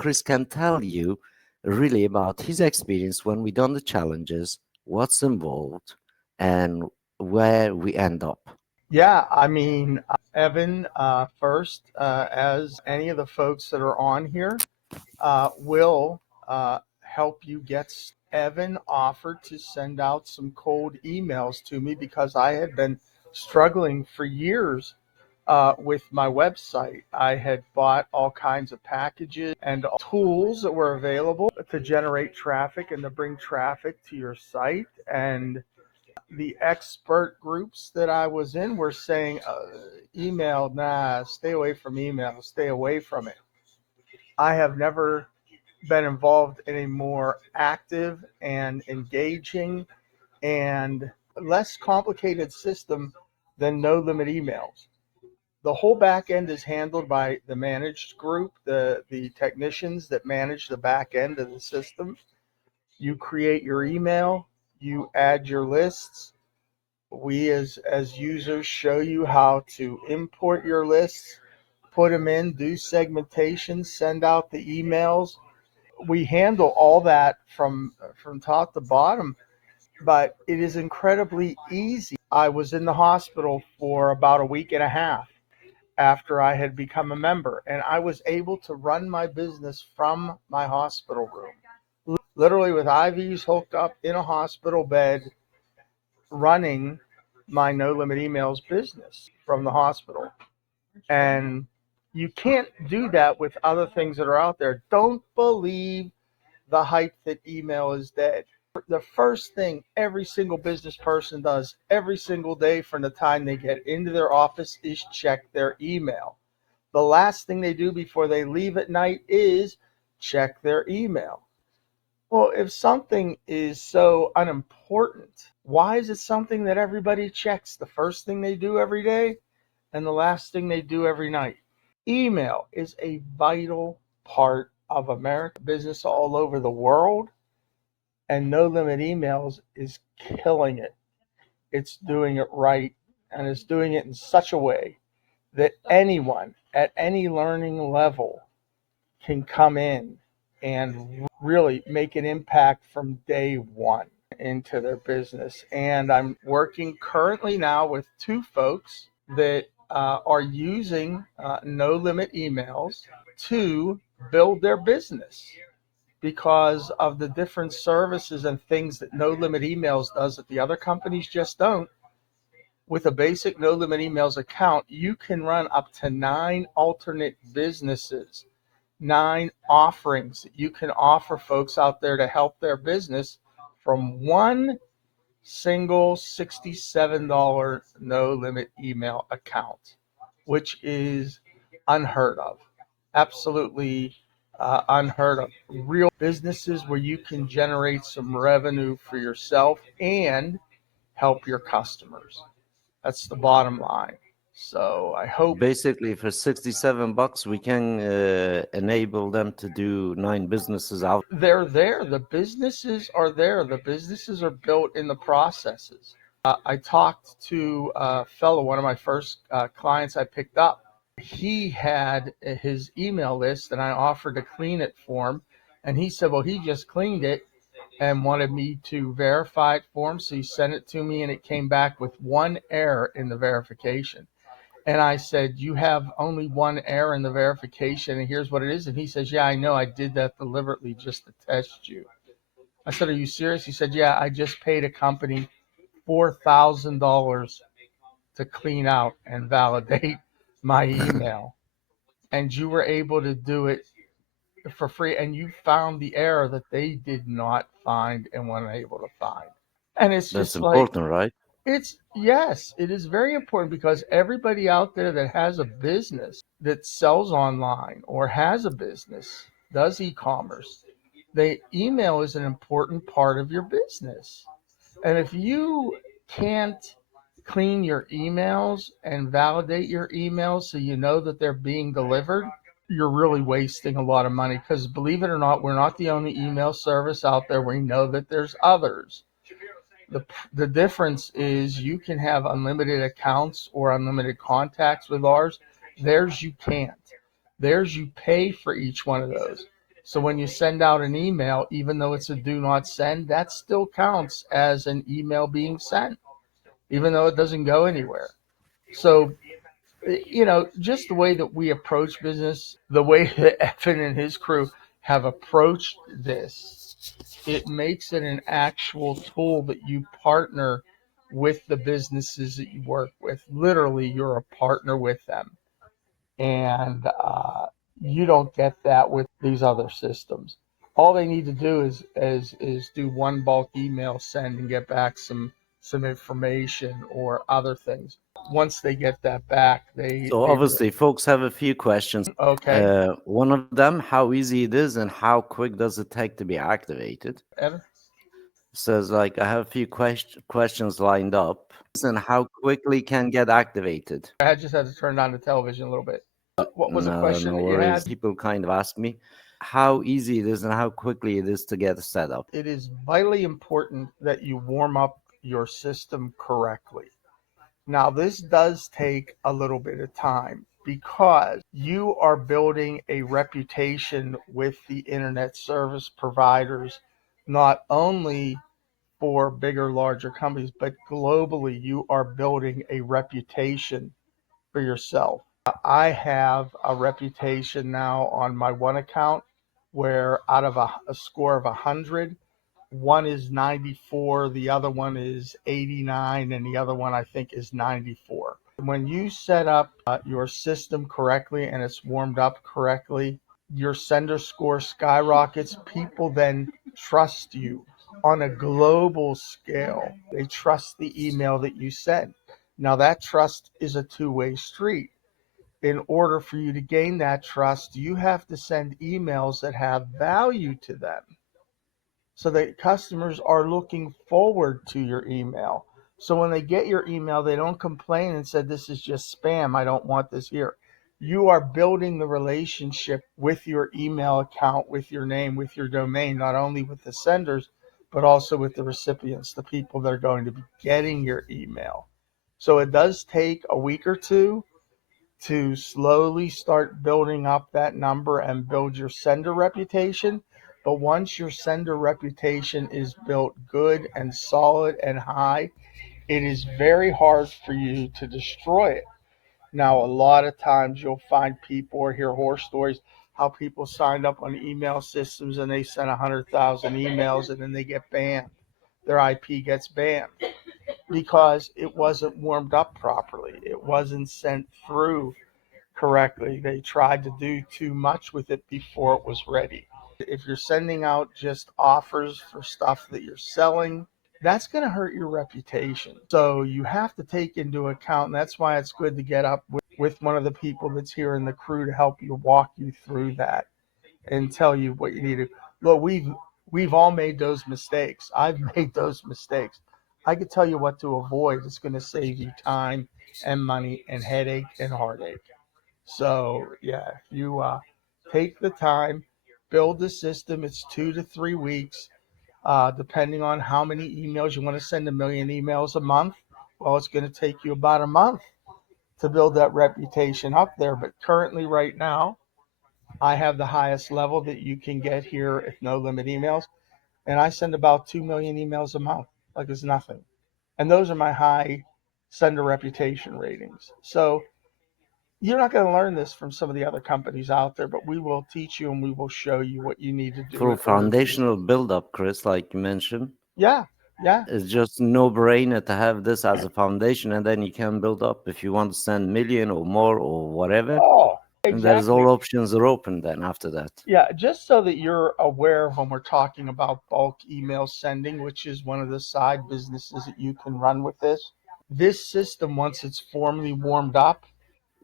Chris can tell you really about his experience when we done the challenges, what's involved, and where we end up. Yeah, I mean, Evan, first, as any of the folks that are on here, will help you get. Evan offered to send out some cold emails to me because I had been struggling for years with my website. I had bought all kinds of packages and tools that were available to generate traffic and to bring traffic to your site. And the expert groups that I was in were saying, email, nah, stay away from email, stay away from it. I have never been involved in a more active and engaging and less complicated system than no limit emails. The whole back end is handled by the managed group, the technicians that manage the back end of the system. You create your email, you add your lists. We as users show you how to import your lists, put them in, do segmentation, send out the emails. We handle all that from top to bottom, but it is incredibly easy. I was in the hospital for about a week and a half after I had become a member, and I was able to run my business from my hospital room, literally with IVs hooked up in a hospital bed, running my No Limit Emails business from the hospital. And you can't do that with other things that are out there. Don't believe the hype that email is dead. The first thing every single business person does every single day from the time they get into their office is check their email. The last thing they do before they leave at night is check their email. Well, if something is so unimportant, why is it something that everybody checks the first thing they do every day and the last thing they do every night? Email is a vital part of American business all over the world, and No Limit Emails is killing it. It's doing it right, and it's doing it in such a way that anyone at any learning level can come in and really make an impact from day one into their business. And I'm working currently now with two folks that are using No Limit Emails to build their business because of the different services and things that No Limit Emails does that the other companies just don't. With a basic No Limit Emails account, you can run up to 9 alternate businesses, 9 offerings that you can offer folks out there to help their business from one single $67 No Limit Email account, which is unheard of. Absolutely unheard of. Real businesses where you can generate some revenue for yourself and help your customers. That's the bottom line. So I hope Basically, for $67, we can enable them to do 9 businesses out. they're there. The businesses are there. The businesses are built in the processes. I talked to a fellow, one of my first clients I picked up. He had his email list and I offered to clean it for him. And he said, well, he just cleaned it and wanted me to verify it for him. So he sent it to me and it came back with one error in the verification. And I said, you have only one error in the verification and here's what it is. And he says, yeah, I know, I did that deliberately just to test you. I said, are you serious? He said, yeah, I just paid a company $4,000 to clean out and validate my email. And you were able to do it for free. And you found the error that they did not find and weren't able to find. And it's That's just like, important, right? yes, it is very important because everybody out there that has a business that sells online or has a business, does e-commerce, the email is an important part of your business. And if you can't clean your emails and validate your emails so you know that they're being delivered, you're really wasting a lot of money because believe it or not, we're not the only email service out there. We know that there's others. The difference is you can have unlimited accounts or unlimited contacts with ours. Theirs you can't. Theirs you pay for each one of those. So when you send out an email, even though it's a do not send, that still counts as an email being sent, even though it doesn't go anywhere. So, just the way that we approach business, the way that Evan and his crew have approached this, it makes it an actual tool that you partner with the businesses that you work with. Literally, you're a partner with them. And you don't get that with these other systems. All they need to do is do one bulk email send and get back some information or other things. Once they get that back, So obviously, folks have a few questions. okay. One of them, how easy it is and how quick does it take to be activated? Evan? Says like I have a few questions lined up, and how quickly can get activated. I just had to turn on the television a little bit. What was the No, question no that you worries. had? People kind of ask me how easy it is and how quickly it is to get set up. It is vitally important that you warm up your system correctly. Now, this does take a little bit of time because you are building a reputation with the internet service providers, not only for bigger, larger companies, but globally, you are building a reputation for yourself. I have a reputation now on my one account where out of a score of 100, one is 94, the other one is 89, and the other one I think is 94. When you set up your system correctly and it's warmed up correctly, your sender score skyrockets. People then trust you on a global scale. They trust the email that you send. Now, that trust is a two-way street. In order for you to gain that trust, you have to send emails that have value to them so that customers are looking forward to your email. So when they get your email, they don't complain and say, this is just spam. I don't want this here. You are building the relationship with your email account, with your name, with your domain, not only with the senders, but also with the recipients, the people that are going to be getting your email. So it does take a week or two to slowly start building up that number and build your sender reputation. But once your sender reputation is built good and solid and high, it is very hard for you to destroy it. Now, a lot of times you'll find people or hear horror stories how people signed up on email systems and they sent 100,000 emails and then they get banned. Their IP gets banned because it wasn't warmed up properly. It wasn't sent through correctly. They tried to do too much with it before it was ready. If you're sending out just offers for stuff that you're selling, that's going to hurt your reputation. So you have to take into account, and that's why it's good to get up with one of the people that's here in the crew to help you walk you through that and tell you what you need to. Look, we've all made those mistakes. I've made those mistakes. I could tell you what to avoid. It's going to save you time and money and headache and heartache. So yeah, if you take the time, build the system. It's 2 to 3 weeks, depending on how many emails you want to send. 1 million emails a month. Well, it's going to take you about a month to build that reputation up there. But currently, right now, I have the highest level that you can get here if no limit emails, and I send about 2 million emails a month, like it's nothing. And those are my high sender reputation ratings. So you're not going to learn this from some of the other companies out there, but we will teach you and we will show you what you need to do For in order to. foundational build-up, Chris, like you mentioned, Yeah, yeah. it's just no-brainer to have this as a foundation, and then you can build up if you want to send million or more or whatever. Oh, And there's exactly. all options are open then after that. Yeah, just so that you're aware of when we're talking about bulk email sending, which is one of the side businesses that you can run with this. This system, once it's formally warmed up,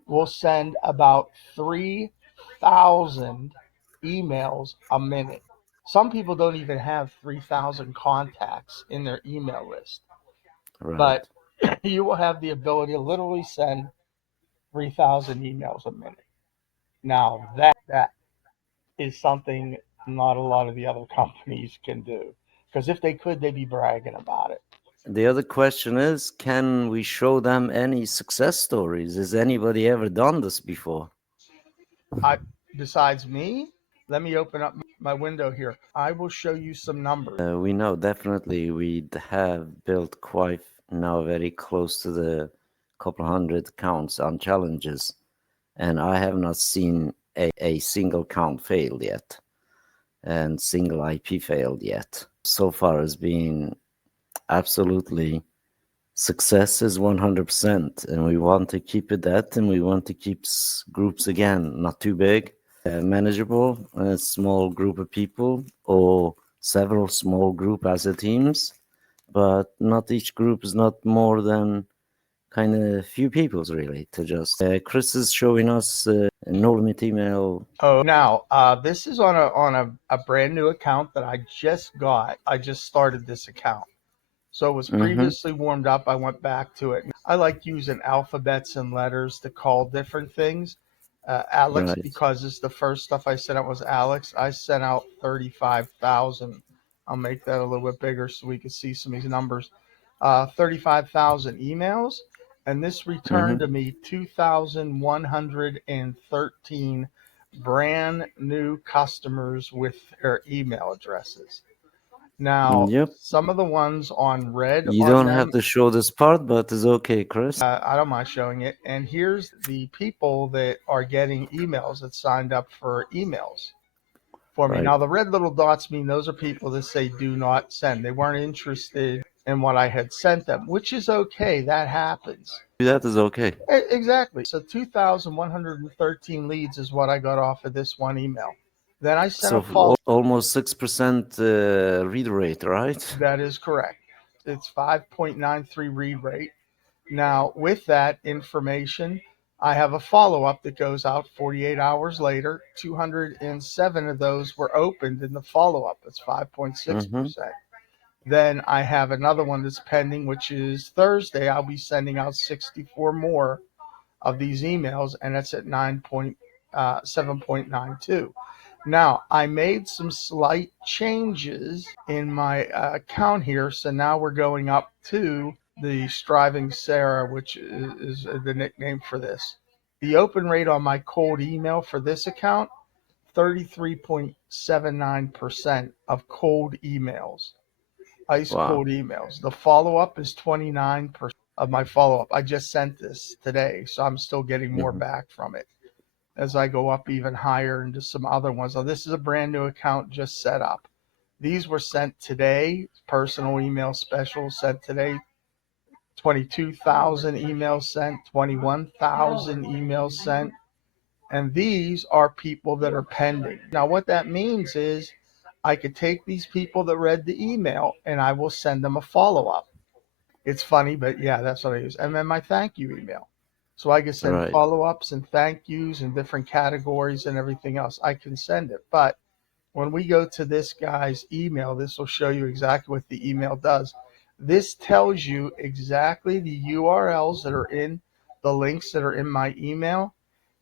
will send about 3,000 emails a minute. Some people don't even have 3,000 contacts in their email list, Right. but you will have the ability to literally send 3,000 emails a minute. Now, that is something not a lot of the other companies can do. Because if they could, they'd be bragging about it. The other question is, can we show them any success stories? Has anybody ever done this before? I, besides me, let me open up my window here. I will show you some numbers. We know definitely we have built quite now very close to the couple hundred counts on challenges, and I have not seen a single count failed yet and single IP failed yet. So far has been absolutely success is 100%, and we want to keep it that, and we want to keep groups again not too big, manageable, a small group of people or several small group as a teams, but not each group is not more than kind of few peoples really to just Chris is showing us no limit email. Oh, now this is on a brand new account that I just got. I just started this account. So it was Mm-hmm. previously warmed up. I went back to it. I like using alphabets and letters to call different things. Alex, Right. because it's the first stuff I sent out was Alex. I sent out 35,000. I'll make that a little bit bigger so we can see some of these numbers. 35,000 emails. And this Mm-hmm. returned to me 2,113 brand new customers with their email addresses. Now, Yep. some of the ones on red You on don't have them, to show this part, but it's okay, Chris. I don't mind showing it. And here's the people that are getting emails that signed up for emails for me. Right. Now, the red little dots mean those are people that say do not send. They weren't interested in what I had sent them, which is okay. That happens. That is okay. Exactly. So 2,113 leads is what I got off of this one email. Then I sent a So follow. almost 6% read rate, right? That is correct. It's 5.93 read rate. Now, with that information, I have a follow up that goes out 48 hours later. 207 of those were opened in the follow up. That's Mm-hmm. 5.6%. Then I have another one that's pending, which is Thursday. I'll be sending out 64 more of these emails, and that's at 7.92. Now, I made some slight changes in my account here. So now we're going up to the Striving Sarah, which is the nickname for this. The open rate on my cold email for this account, 33.79% of cold emails, ice Wow. cold emails. The follow up is 29% of my follow up. I just sent this today, so I'm still getting more Mm-hmm. back from it as I go up even higher into some other ones. Now, this is a brand new account just set up. These were sent today, personal email special sent today. 22,000 emails sent, 21,000 emails sent. And these are people that are pending. Now, what that means is I could take these people that read the email and I will send them a follow up. It's funny, but yeah, that's what I use. And then my thank you email. So I can send Right. follow ups and thank yous and different categories and everything else. I can send it. But when we go to this guy's email, this will show you exactly what the email does. This tells you exactly the URLs that are in the links that are in my email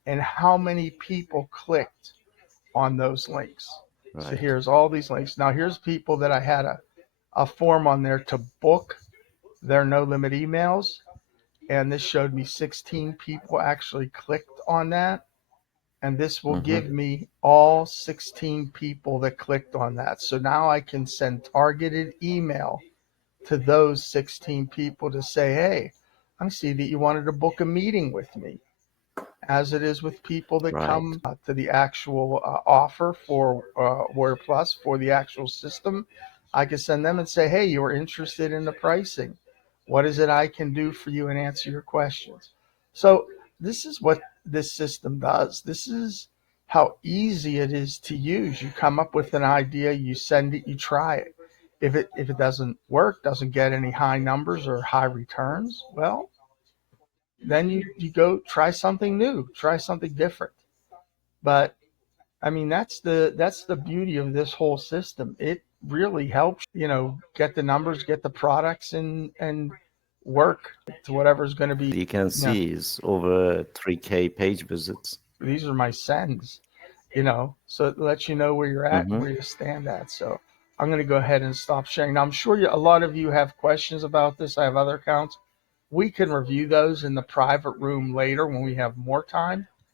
and how many people clicked on those links. So Right. here's all these links. Now here's people that I had a form on there to book their no limit emails. And this showed me 16 people actually clicked on that. And this will Mm-hmm. give me all 16 people that clicked on that. So now I can send targeted email to those 16 people to say, hey, I see that you wanted to book a meeting with me, as it is with people that Right. come to the actual offer for Warrior Plus for the actual system. I can send them and say, hey, you were interested in the pricing. What is it I can do for you and answer your questions? So this is what this system does. This is how easy it is to use. You come up with an idea, you send it, you try it. If it doesn't work, doesn't get any high numbers or high returns, well, then you go try something new, try something different. But I mean, that's the beauty of this whole system. It really helps, get the numbers, get the products, and work to whatever's going to be. You can see is over 3K page visits. These are my sends, so it lets you know where you're at and Mm-hmm. where you stand at. So I'm going to go ahead and stop sharing. Now, I'm sure a lot of you have questions about this. I have other accounts. We can review those in the private room later when we have more time.